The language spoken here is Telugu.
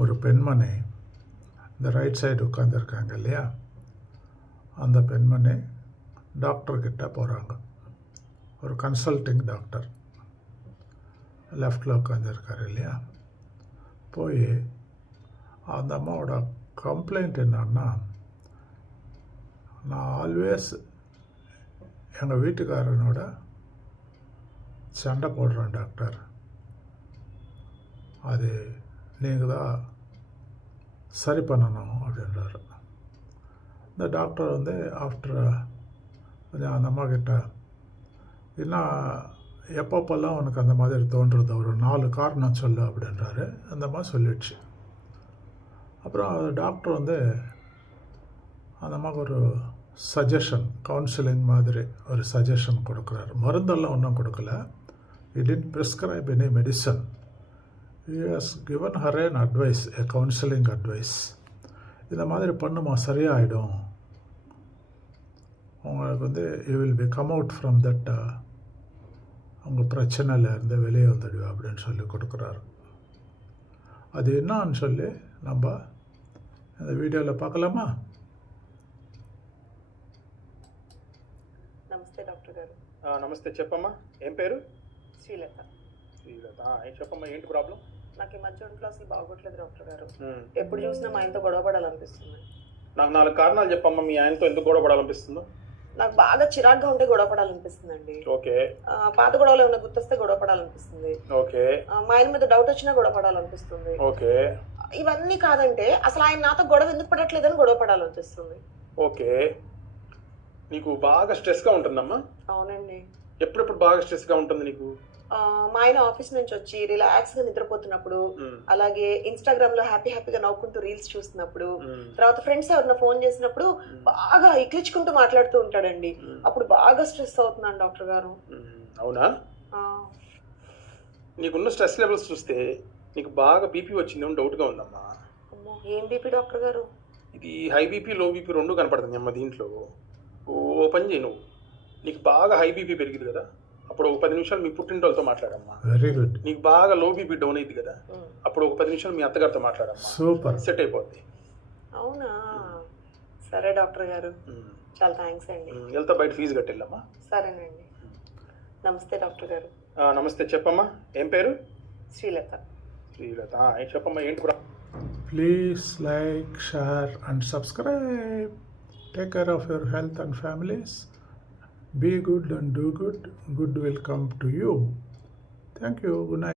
ஒரு பெண்மணி இந்த ரைட் சைடு உட்காந்துருக்காங்க இல்லையா, அந்த பெண்மணி டாக்டர்கிட்ட போகிறாங்க. ஒரு கன்சல்டிங் டாக்டர் லெஃப்டில் உட்காந்துருக்காரு இல்லையா. போய் அந்த அம்மாவோட கம்ப்ளைண்ட் என்னன்னா, நான் ஆல்வேஸ் எங்கள் வீட்டுக்காரனோட சண்டை போடுறேன் டாக்டர், அது நீங்கள் தான் சரி பண்ணணும் அப்படின்றாரு. இந்த டாக்டர் வந்து ஆஃப்டர் கொஞ்சம் அந்த அம்மா கிட்ட, என்ன எப்பப்பெல்லாம் உனக்கு அந்த மாதிரி தோன்றுறது, ஒரு 4 காரணம் சொல்லு அப்படின்றாரு. அந்த அம்மா சொல்லிடுச்சு. அப்புறம் டாக்டர் வந்து அந்த அம்மாவுக்கு ஒரு சஜஷன், கவுன்சிலிங் மாதிரி ஒரு சஜஷன் கொடுக்குறாரு. மருந்தெல்லாம் ஒன்றும் கொடுக்கல. He didn't prescribe any medicine. He has given her an advice, a counseling advice. இந்த மாதிரி பண்ணுமா சரியாயிடும், உங்களுக்கு வந்து you will be come out from that, உங்கள் பிரச்சனையிலேருந்து வெளியே வந்துடுவா அப்படின்னு சொல்லி கொடுக்குறாரு. அது என்னான்னு சொல்லி நம்ம இந்த வீடியோவில் பார்க்கலாமா? నమస్తే డాక్టర్ గారు. నమస్తే, చెప్పమ్మా. ఏం పేరు? శ్రీలత. శ్రీలత, చెప్పమ్మా, ఏంటి ప్రాబ్లం? నాకు ఈ మధ్య ఒంట్లో అసలు బాగోట్లేదు డాక్టర్ గారు. ఎప్పుడు చూసినా మా ఆయనతో గొడవ పడాలనిపిస్తుంది. నాకు 4 కారణాలు చెప్పమ్మా, మీ ఆయనతో ఎందుకు గొడవ పడాలనిపిస్తుందో. నాకు బాగా చిరాగ్గా ఉంటే గొడవ పడాలనిపిస్తుందండి. ఓకే. పాత గొడవలు ఏమైనా గుర్తొస్తే గొడవ పడాలనిపిస్తుంది. ఓకే. మా ఆయన మీద డౌట్ వచ్చినా గొడవ పడాలనిపిస్తుంది. ఓకే. ఇవన్నీ కాదంటే అసలు ఆయన నాతో గొడవ ఎందుకు పడట్లేదని గొడవ పడాలనిపిస్తుంది. ఓకే. నీకు బాగా స్ట్రెస్గా ఉంటుందమ్మా? అవునండి. ఎప్పుడెప్పుడు బాగా స్ట్రెస్గా ఉంటుంది నీకు? మా ఆయన ఆఫీస్ నుంచి వచ్చి రిలాక్స్ గా నిద్రపోతున్నప్పుడు, అలాగే ఇన్స్టాగ్రామ్ లో హ్యాపీగా నవ్వుకుంటూ రీల్స్ చూస్తున్నప్పుడు, తర్వాత ఫ్రెండ్స్ ఎవరైనా ఫోన్ చేసినప్పుడు బాగా ఇక్కించుకుంటూ మాట్లాడుతూ ఉంటాడండి. అప్పుడు బాగా స్ట్రెస్ అవుతున్నాను డాక్టర్ గారు. అవునా? నీకున్న స్ట్రెస్ లెవెల్స్ చూస్తే నీకు బాగా బీపీ వచ్చిందేమో డౌట్గా ఉందమ్మా. అమ్మో, ఏం బీపీ డాక్టర్ గారు? ఇది హై బీపీ, లో బీపీ 2 కనపడుతుంది అమ్మ దీంట్లో. ఓ పని చేయి, నువ్వు నీకు బాగా హై బీపీ పెరిగింది కదా, అప్పుడు ఒక 10 నిమిషాలు మీ పుట్టింటోళ్ళతో మాట్లాడమ్మా. Very good. నీకు బాగా లో బీపీ డౌన్ అయింది కదా, అప్పుడు ఒక 10 నిమిషాలు మీ అత్తగారితో మాట్లాడమ్మా. సూపర్, సెట్ అయిపోద్ది. అవునా? సరే డాక్టర్ గారు, చాలా థ్యాంక్స్ అండి. వెళ్తా, బయట ఫీజు కట్టెళ్ళమ్మా. సరేనండి. నమస్తే డాక్టర్ గారు. నమస్తే, చెప్పమ్మా, ఏం పేరు? శ్రీలత. శ్రీలత, చెప్పమ్మా, ఏంటి? Please like, share and subscribe. Take care of your health and families. Be good and do good. Good will come to you. Thank you. Good night.